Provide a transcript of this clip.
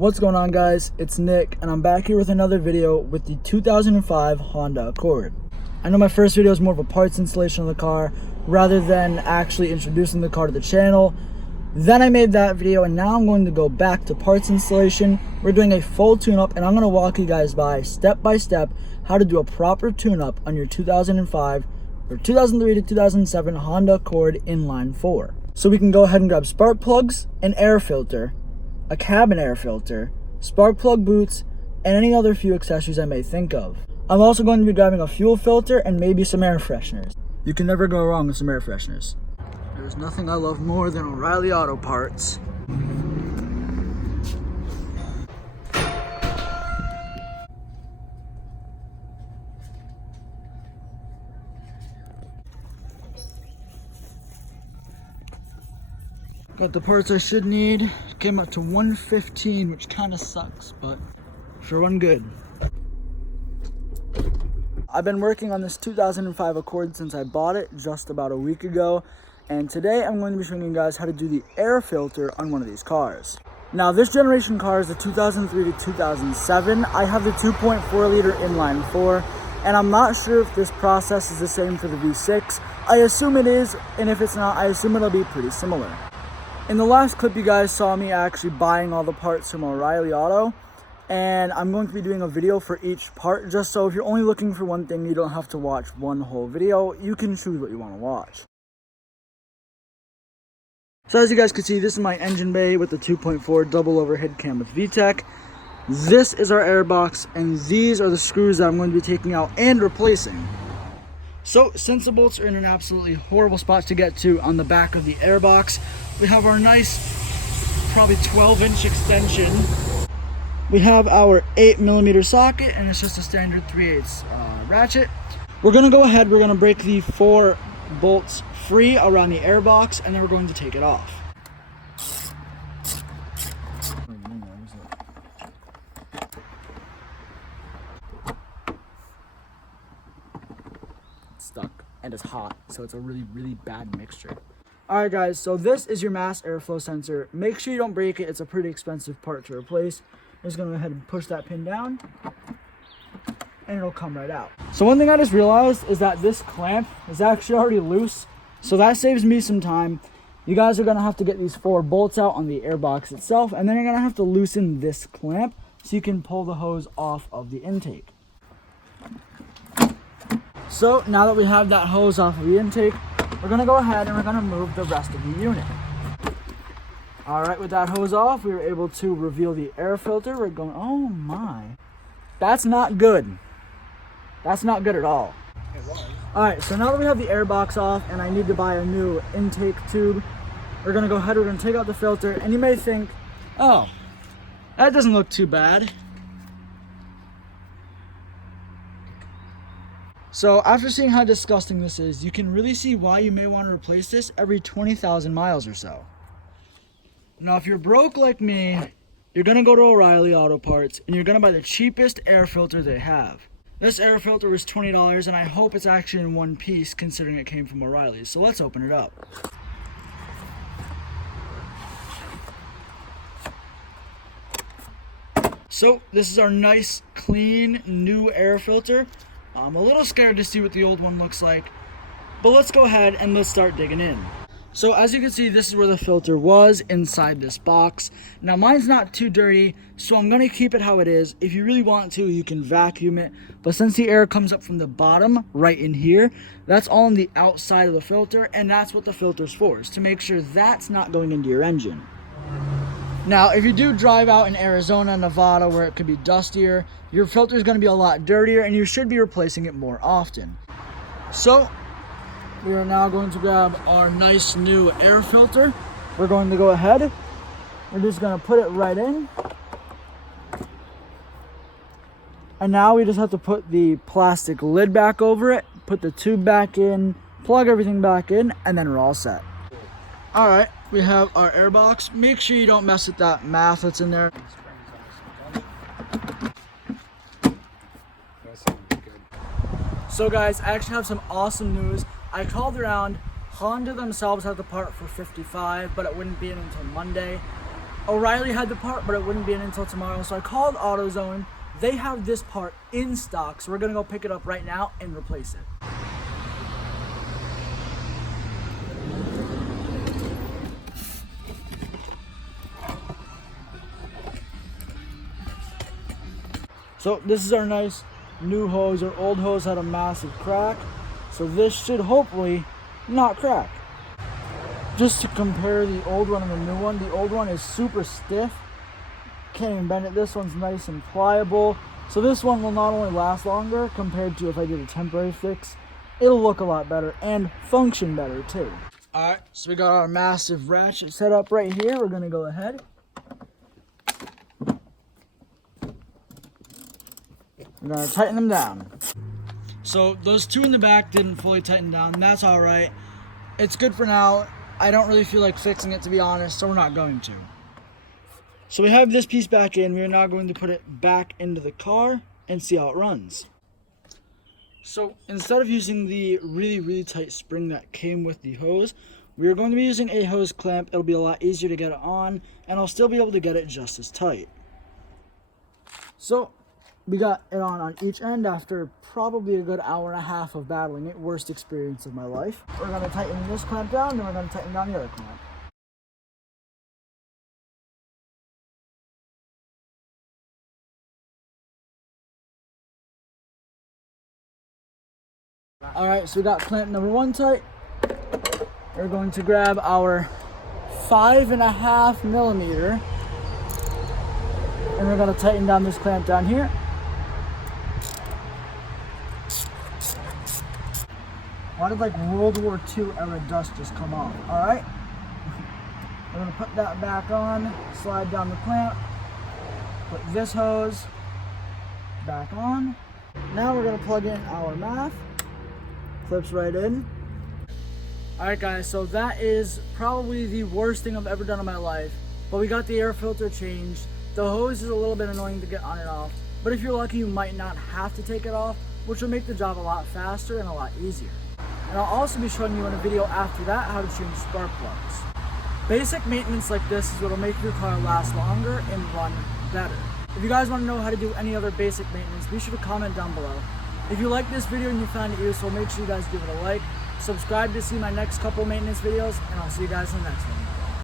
What's going on, guys? It's Nick, and I'm back here with another video with the 2005 Honda Accord. I know my first video is more of a parts installation of the car rather than actually introducing the car to the channel. Then I made that video, and now I'm going to go back to parts installation. We're doing a full tune-up, and I'm going to walk you guys by step how to do a proper tune-up on your 2005 or 2003 to 2007 Honda Accord inline 4. So we can go ahead and grab spark plugs, an air filter, a cabin air filter, spark plug boots, and any other few accessories I may think of. I'm also going to be grabbing a fuel filter and maybe some air fresheners. You can never go wrong with some air fresheners. There's nothing I love more than O'Reilly Auto Parts. Got the parts I should need. Came up to 115, which kind of sucks, but sure run good. I've been working on this 2005 Accord since I bought it just about a week ago, and today I'm going to be showing you guys how to do the air filter on one of these cars. Now, this generation car is the 2003 to 2007. I have the 2.4 liter inline 4, and I'm not sure if this process is the same for the V6. I assume it is, and if it's not, I assume it'll be pretty similar. In the last clip, you guys saw me actually buying all the parts from O'Reilly Auto, and I'm going to be doing a video for each part, just so if you're only looking for one thing, you don't have to watch one whole video. You can choose what you want to watch. So as you guys can see, this is my engine bay with the 2.4 double overhead cam with VTEC. This is our airbox, and these are the screws that I'm going to be taking out and replacing. So since the bolts are in an absolutely horrible spot to get to on the back of the airbox, we have our nice, probably 12-inch extension. We have our 8mm socket, and it's just a standard 3/8 ratchet. We're gonna go ahead, we're gonna break the 4 bolts free around the airbox, and then we're going to take it off. It's stuck, and it's hot, so it's a really bad mixture. Alright guys, so this is your mass airflow sensor. Make sure you don't break it, it's a pretty expensive part to replace. I'm just gonna go ahead and push that pin down, and it'll come right out. So one thing I just realized is that this clamp is actually already loose, so that saves me some time. You guys are gonna have to get these 4 bolts out on the airbox itself, and then you're gonna have to loosen this clamp so you can pull the hose off of the intake. So now that we have that hose off of the intake, we're gonna go ahead and we're gonna move the rest of the unit. All right, with that hose off, we were able to reveal the air filter. We're going, oh my, that's not good. That's not good at all. All right, so now that we have the airbox off and I need to buy a new intake tube, we're gonna go ahead, we're gonna take out the filter, and you may think, oh, that doesn't look too bad. So after seeing how disgusting this is, you can really see why you may want to replace this every 20,000 miles or so. Now, if you're broke like me, you're going to go to O'Reilly Auto Parts and you're going to buy the cheapest air filter they have. This air filter was $20, and I hope it's actually in one piece considering it came from O'Reilly. So let's open it up. So this is our nice, clean, new air filter. I'm a little scared to see what the old one looks like, but let's go ahead and let's start digging in. So as you can see, this is where the filter was inside this box. Now mine's not too dirty, so I'm gonna keep it how it is. If you really want to, you can vacuum it, but since the air comes up from the bottom right in here, that's all on the outside of the filter, and that's what the filter's for, is to make sure that's not going into your engine. Now, if you do drive out in Arizona, Nevada, where it could be dustier, your filter is going to be a lot dirtier, and you should be replacing it more often. So, we are now going to grab our nice new air filter. We're going to go ahead. We're just going to put it right in. And now we just have to put the plastic lid back over it, put the tube back in, plug everything back in, and then we're all set. All right, we have our airbox. Make sure you don't mess with that math that's in there. So guys, I actually have some awesome news. I called around. Honda themselves had the part for $55, but it wouldn't be in until Monday. O'Reilly had the part, but it wouldn't be in until tomorrow, so I called AutoZone. They have this part in stock, so we're gonna go pick it up right now and replace it. So this is our nice new hose. Our old hose had a massive crack, so this should hopefully not crack. Just to compare the old one and the new one, the old one is super stiff, can't even bend it. This one's nice and pliable, so this one will not only last longer compared to if I did a temporary fix, it'll look a lot better and function better too. Alright, so we got our massive ratchet set up right here. We're gonna go ahead. We're gonna tighten them down. So those two in the back didn't fully tighten down, and that's alright. It's good for now. I don't really feel like fixing it, to be honest, so we're not going to. So we have this piece back in. We are now going to put it back into the car and see how it runs. So instead of using the really tight spring that came with the hose, we are going to be using a hose clamp. It'll be a lot easier to get it on, and I'll still be able to get it just as tight. So we got it on each end after probably a good hour and a half of battling it. Worst experience of my life. We're going to tighten this clamp down, then we're going to tighten down the other clamp. Alright, so we got clamp number 1 tight. We're going to grab our 5.5 millimeter, and we're going to tighten down this clamp down here. Why did like World War II era dust just come off? Alright. We're going to put that back on, slide down the clamp, put this hose back on. Now we're going to plug in our math. Clips right in. Alright guys, so that is probably the worst thing I've ever done in my life. But we got the air filter changed. The hose is a little bit annoying to get on and off, but if you're lucky you might not have to take it off, which will make the job a lot faster and a lot easier. And I'll also be showing you in a video after that how to change spark plugs. Basic maintenance like this is what will make your car last longer and run better. If you guys want to know how to do any other basic maintenance, be sure to comment down below. If you like this video and you found it useful, make sure you guys give it a like, subscribe to see my next couple maintenance videos, and I'll see you guys in the next one.